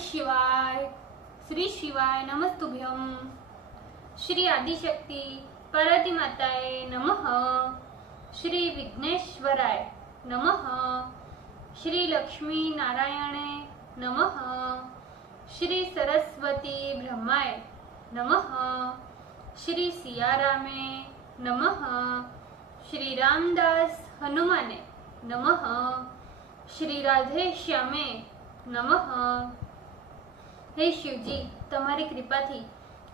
शिवाय। श्री शिवाय नमस्तुभ्यं। श्री आदिशक्ति पार्वती माताए नमः। श्री विघ्नेश्वराय नमः। श्री लक्ष्मी नारायणे नमः। श्री सरस्वती ब्रह्माय नमः। श्री सियारामे नमः। श्री रामदास हनुमाने नमः। श्री राधे श्यामे नमः। हे शिवजी, તમારી કૃપાથી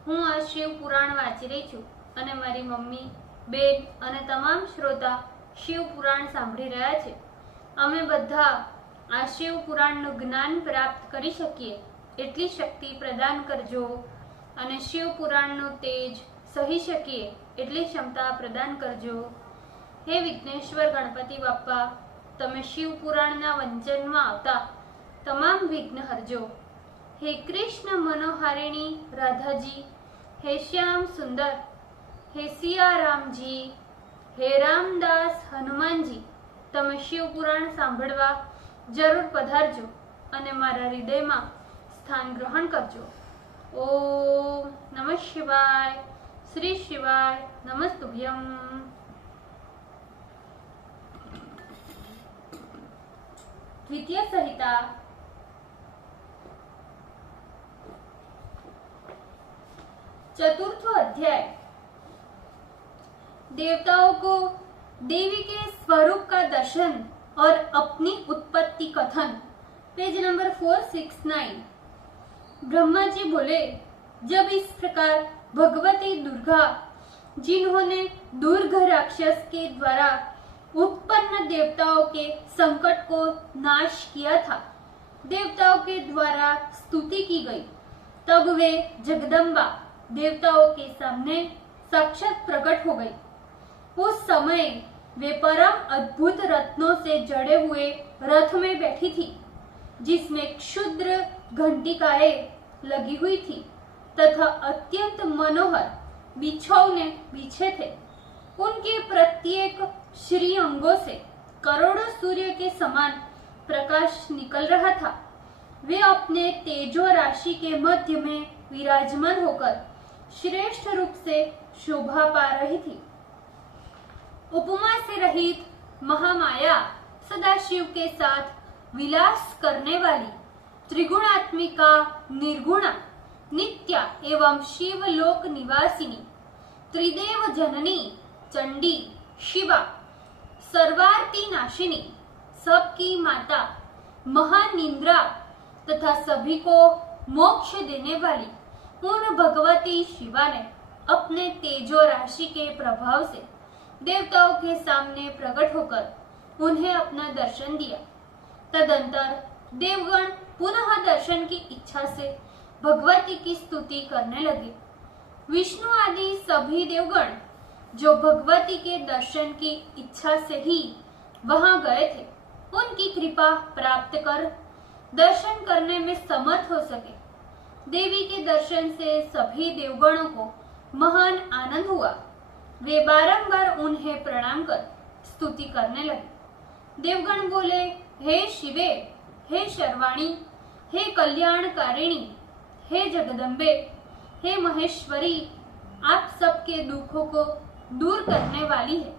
હું આ શિવ પુરાણ વાંચી રહી છું અને મારી મમ્મી, બેન અને તમામ શ્રોતા શિવ પુરાણ સાંભળી રહ્યા છે। અમે બધા આ શિવ પુરાણનું જ્ઞાન પ્રાપ્ત કરી શકીએ એટલી શક્તિ પ્રદાન કરજો અને શિવ પુરાણનું તેજ સહી શકીએ એટલી ક્ષમતા પ્રદાન કરજો। હે વિઘ્નેશ્વર ગણપતિ બાપ્પા, તમે શિવ પુરાણના વંચનમાં આવતા તમામ વિઘ્ન હરજો। हे कृष्ण मनोहारिणी राधा जी, हे श्याम सुंदर, हे सिया राम जी, हे रामदास हनुमान जी, तमे शिव पुराण सांभळवा जरूर पधारजो अने मारा हृदयमां स्थान ग्रहण करजो। ओम नमः शिवाय। श्री शिवाय नमस्तुभ्यं। द्वितीय संहिता चतुर्थ अध्याय। देवताओं को देवी के स्वरूप का दर्शन और अपनी उत्पत्ति कथन। Page number 469। ब्रह्मा जी बोले, जब इस प्रकार भगवती दुर्गा, जिन्होंने दुर्ग राक्षस के द्वारा उत्पन्न देवताओं के संकट को नाश किया था, देवताओं के द्वारा स्तुति की गई, तब वे जगदम्बा देवताओं के सामने साक्षात प्रकट हो गई। उस समय वे परम अद्भुत रत्नों से जड़े हुए रथ में बैठी थी, जिसमें क्षुद्र घंटिकाएं लगी हुई थी तथा अत्यंत मनोहर बिछौने बिछे थे। उनके प्रत्येक श्री अंगों से करोड़ों सूर्य के समान प्रकाश निकल रहा था। वे अपने तेजो राशि के मध्य में विराजमान होकर श्रेष्ठ रूप से शोभा पा रही थी। उपमा से रहित महामाया सदाशिव के साथ विलास करने वाली त्रिगुणात्मिका निर्गुणा नित्या एवं शिवलोक निवासिनी त्रिदेव जननी चंडी शिवा, सर्वार्ति नाशिनी, सबकी माता महानिंद्रा तथा सभी को मोक्ष देने वाली उन भगवती शिवा ने अपने तेजो राशि के प्रभाव से देवताओं के सामने प्रकट होकर उन्हें अपना दर्शन दिया। तदंतर देवगण पुनः दर्शन की इच्छा से भगवती की स्तुति करने लगे। विष्णु आदि सभी देवगण जो भगवती के दर्शन की इच्छा से ही वहां गए थे, उनकी कृपा प्राप्त कर दर्शन करने में समर्थ हो सके। देवी के दर्शन से सभी देवगणों को महान आनंद हुआ। वे बारंबार उन्हें प्रणाम कर स्तुति करने लगे। देवगण बोले, हे शिवे, हे शर्वाणी, हे कल्याणकारिणी, हे जगदम्बे, हे महेश्वरी, आप सबके दुखों को दूर करने वाली है,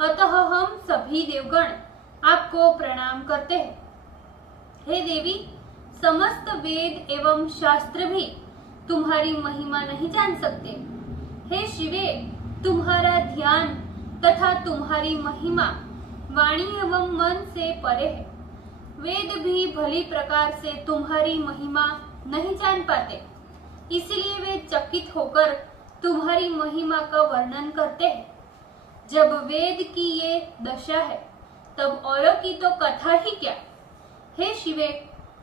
अतः हम सभी देवगण आपको प्रणाम करते हैं। हे देवी, समस्त वेद एवं शास्त्र भी तुम्हारी महिमा नहीं जान सकते। हे शिवे, तुम्हारा ध्यान तथा तुम्हारी महिमा वाणी एवं मन से परे है। वेद भी भली प्रकार से तुम्हारी महिमा नहीं जान पाते, इसलिए वे चकित होकर तुम्हारी महिमा का वर्णन करते हैं। जब वेद की ये दशा है, तब औरों की तो कथा ही क्या। हे शिवे,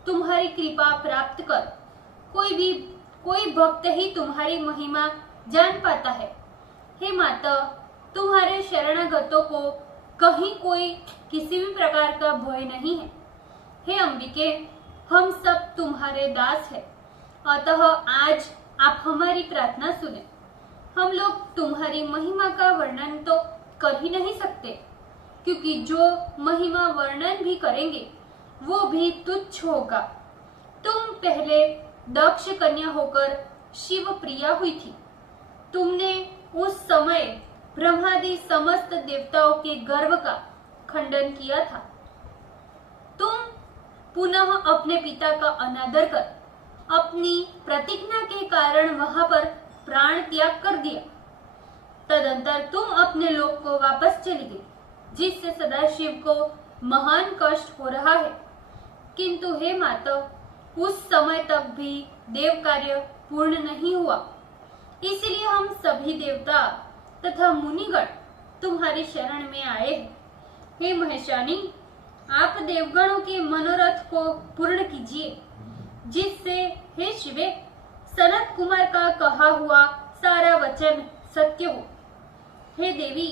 तुम्हारी कृपा प्राप्त कर कोई भक्त ही तुम्हारी महिमा जान पाता है। हे माता, तुम्हारे शरणागतों को कहीं कोई किसी भी प्रकार का भय नहीं है। हे अंबिके, हम सब तुम्हारे दास हैं, अतः आज आप हमारी प्रार्थना सुने। हम लोग तुम्हारी महिमा का वर्णन तो कर ही नहीं सकते, क्योंकि जो महिमा वर्णन भी करेंगे वो भी तुच्छ होगा। तुम पहले दक्ष कन्या होकर शिव प्रिया हुई थी। तुमने उस समय ब्रह्मादि समस्त देवताओं के गर्व का खंडन किया था। तुम पुनः अपने पिता का अनादर कर अपनी प्रतिज्ञा के कारण वहां पर प्राण त्याग कर दिया। तदंतर तुम अपने लोक को वापस चली गई, जिससे सदाशिव को महान कष्ट हो रहा है। किंतु हे माता, उस समय तक भी देव कार्य पूर्ण नहीं हुआ, इसलिए हम सभी देवता तथा मुनिगण तुम्हारी शरण में आए हैं। हे महेशानी, आप देवगणों के मनोरथ को पूर्ण कीजिए, जिससे हे शिवे सनत कुमार का कहा हुआ सारा वचन सत्य हो। हे देवी,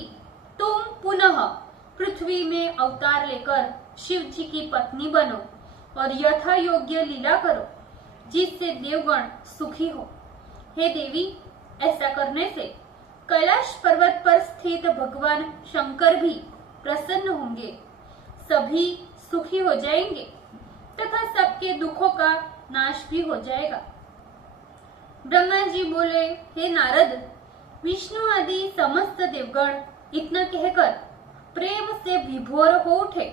तुम पुनः पृथ्वी में अवतार लेकर शिव जी की पत्नी बनो और यथा योग्य लीला करो, जिससे देवगण सुखी हो। हे देवी, ऐसा करने से कैलाश पर्वत पर स्थित भगवान शंकर भी प्रसन्न होंगे, सभी सुखी हो जाएंगे तथा सबके दुखों का नाश भी हो जाएगा। ब्रह्मा जी बोले, हे नारद, विष्णु आदि समस्त देवगण इतना कहकर प्रेम से विभोर हो उठे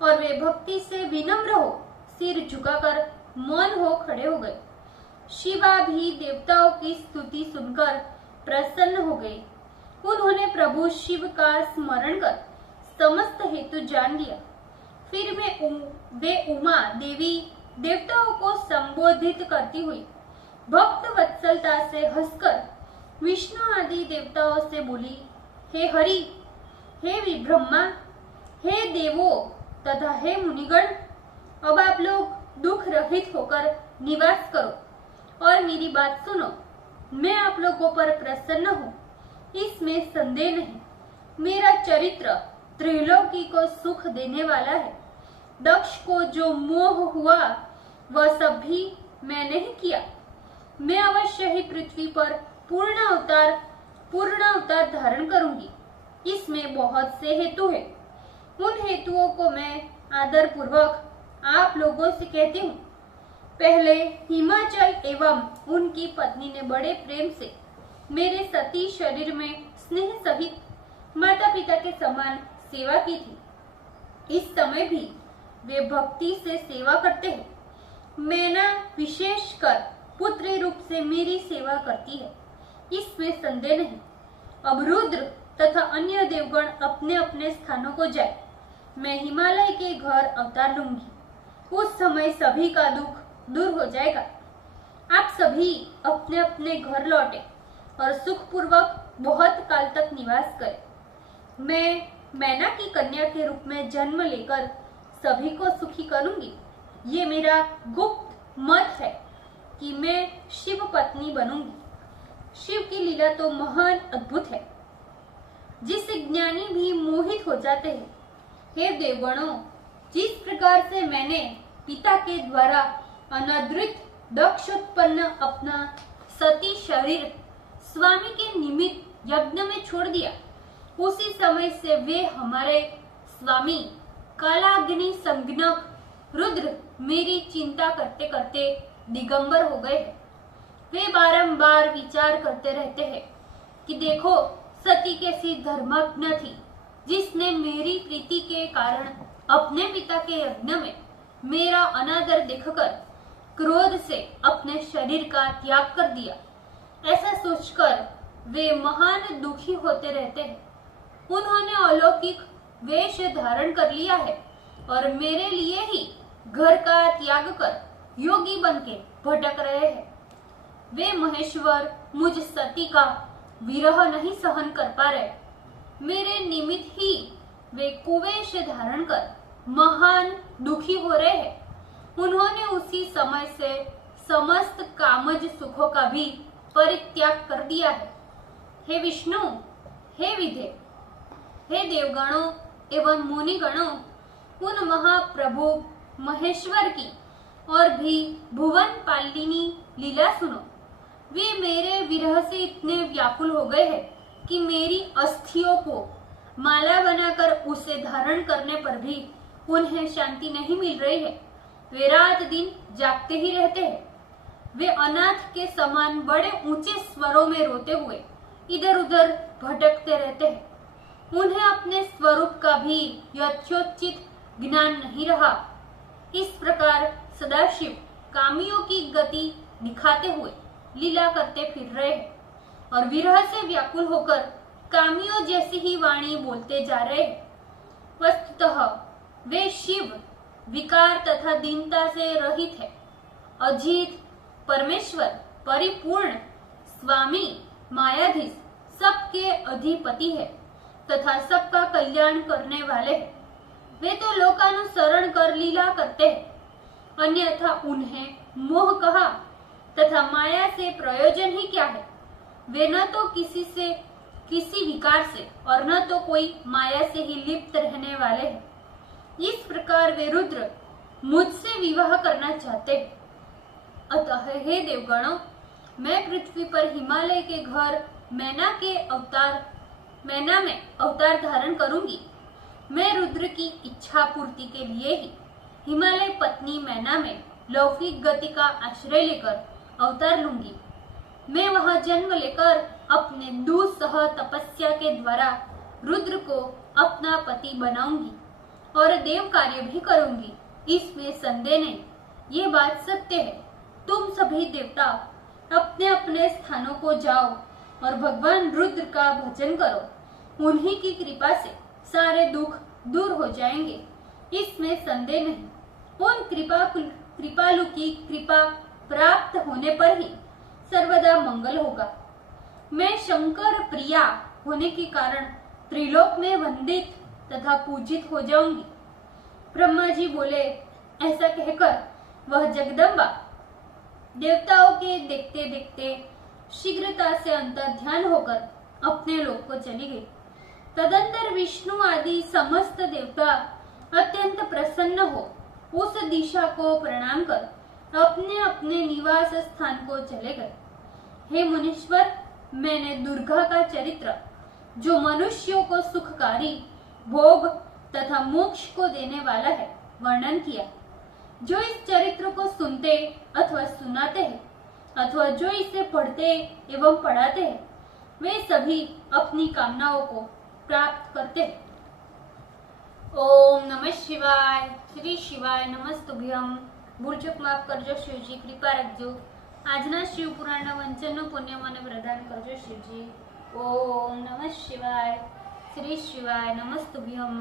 और वे भक्ति से विनम्र हो सिर झुकाकर मौन हो खड़े हो गए। शिवा भी देवताओं की स्तुति सुनकर प्रसन्न हो गए। उन्होंने प्रभु शिव का स्मरण कर समस्त हेतु जान लिया। फिर वे उमा देवी देवताओं को संबोधित करती हुई भक्त वत्सलता से हंसकर विष्णु आदि देवताओं से बोली, हे हरि, हे ब्रह्मा, हे देवो तथा हे मुनिगण, अब आप लोग दुख रहित होकर निवास करो और मेरी बात सुनो। मैं आप लोगों पर प्रसन्न हूँ, इसमें संदेह नहीं। मेरा चरित्र त्रिलोकी को सुख देने वाला है। दक्ष को जो मोह हुआ वह सब भी मैंने ही किया। मैं अवश्य ही पृथ्वी पर पूर्ण अवतार धारण करूंगी। इसमें बहुत से हेतु है। उन हेतुओं को मैं आदर पूर्वक आप लोगों से कहती हूँ। पहले हिमाचल एवं उनकी पत्नी ने बड़े प्रेम से मेरे सती शरीर में स्नेह सहित माता पिता के समान सेवा की थी। इस समय भी वे भक्ति से सेवा करते हैं। मैना विशेषकर पुत्री रूप से मेरी सेवा करती है, इसमें संदेह नहीं। अब रुद्र तथा अन्य देवगण अपने अपने स्थानों को जाए। मैं हिमालय के घर अवतार लूंगी। उस समय सभी का दुख दूर हो जाएगा। आप सभी अपने अपने घर लौटे और सुखपूर्वक बहुत काल तक निवास करें। मैं मैना की कन्या के रूप में जन्म लेकर सभी को सुखी करूंगी। ये मेरा गुप्त मत है कि मैं शिव पत्नी बनूंगी। शिव की लीला तो महान अद्भुत है, जिससे ज्ञानी भी मोहित हो जाते हैं। हे देवगणों, जिस प्रकार से मैंने पिता के द्वारा अनादृत दक्ष उत्पन्न अपना सती शरीर स्वामी के निमित्त यज्ञ में छोड़ दिया, उसी समय से वे हमारे स्वामी कालाग्नि संज्ञक रुद्र मेरी चिंता करते करते दिगंबर हो गए हैं। वे बारंबार विचार करते रहते हैं कि देखो, सती कैसी धर्मज्ञ थी, जिसने मेरी प्रीति के कारण अपने पिता के यज्ञ में मेरा अनादर देखकर क्रोध से अपने शरीर का त्याग कर दिया। ऐसा सोचकर वे महान दुखी होते रहते हैं। उन्होंने अलौकिक वेश धारण कर लिया है और मेरे लिए ही घर का त्याग कर योगी बनके भटक रहे हैं। वे महेश्वर मुझ सती का विरह नहीं सहन कर पा रहे। मेरे निमित्त ही वे कुवेश धारण कर महान दुखी हो रहे हैं। उन्होंने उसी समय से समस्त कामज सुखों का भी परित्याग कर दिया है। हे विष्णु, हे विधे, हे देवगणों एवं मुनिगणों, उन महाप्रभु महेश्वर की और भी भुवन पालिनी लीला सुनो। वे मेरे विरह से इतने व्याकुल हो गए हैं कि मेरी अस्थियों को माला बनाकर उसे धारण करने पर भी उन्हें शांति नहीं मिल रही है। वे रात दिन जागते ही रहते हैं। वे अनाथ के समान बड़े ऊंचे स्वरों में रोते हुए इधर उधर भटकते रहते हैं। उन्हें अपने स्वरूप का भी यथोचित ज्ञान नहीं रहा। इस प्रकार सदाशिव कामियों की गति दिखाते हुए लीला करते फिर रहे हैं और विरह से व्याकुल होकर कामियों जैसी ही वाणी बोलते जा रहे हैं। वस्तुतः वे शिव विकार तथा दीनता से रहित है, अजीत, परमेश्वर, परिपूर्ण, स्वामी, मायाधीश, सबके अधिपति है तथा सबका कल्याण करने वाले हैं। वे तो लोकानुसरण कर लीला करते हैं, अन्यथा उन्हें मोह कहा तथा माया से प्रयोजन ही क्या है। वे न तो किसी विकार से और न तो कोई माया से ही लिप्त रहने वाले हैं। इस प्रकार वे रुद्र मुझसे विवाह करना चाहते हैं। अतः हे देवगणों, मैं पृथ्वी पर हिमालय के घर मैना में अवतार धारण करूंगी। मैं रुद्र की इच्छा पूर्ति के लिए ही हिमालय पत्नी मैना में लौकिक गति का आश्रय लेकर अवतार लूंगी। मैं वहां जन्म लेकर अपने दुस्सह तपस्या के द्वारा रुद्र को अपना पति बनाऊंगी और देव कार्य भी करूंगी। इसमें संदेह नहीं, ये बात सत्य है। तुम सभी देवता अपने अपने स्थानों को जाओ और भगवान रुद्र का भजन करो। उन्हीं की कृपा से सारे दुख दूर हो जाएंगे, इसमें संदेह नहीं। उन कृपालु की कृपा प्राप्त होने पर ही सर्वदा मंगल होगा। मैं शंकर प्रिया होने के कारण त्रिलोक में वंदित तथा पूजित हो जाऊंगी। ब्रह्मा जी बोले। ऐसा कहकर वह जगदम्बा देवताओं के देखते देखते शीघ्रता से अंतर ध्यान होकर अपने लोक को चली गई। तदंतर विष्णु आदि समस्त देवता अत्यंत प्रसन्न हो उस दिशा को प्रणाम कर अपने अपने निवास स्थान को चले गए। हे मुनीश्वर, मैंने दुर्गा का चरित्र, जो मनुष्यों को सुखकारी भोग तथा मोक्ष को देने वाला है, वर्णन किया। जो इस चरित्र को सुनते अथवा सुनाते हैं अथवा जो इसे पढ़ते एवं पढ़ाते हैं, वे सभी अपनी कामनाओं को प्राप्त करते हैं। ओम नमः शिवाय। श्री शिवाय नमस्तुभ्यम। भूल चूक माफ करजो शिवजी, कृपा रखजो। આજના શિવ પુરાણના વંચનનું પુણ્ય મને પ્રદાન કરજો શિવજી। ઓમ નમઃ શિવાય। શ્રી શિવાય નમસ્તુભ્યમ।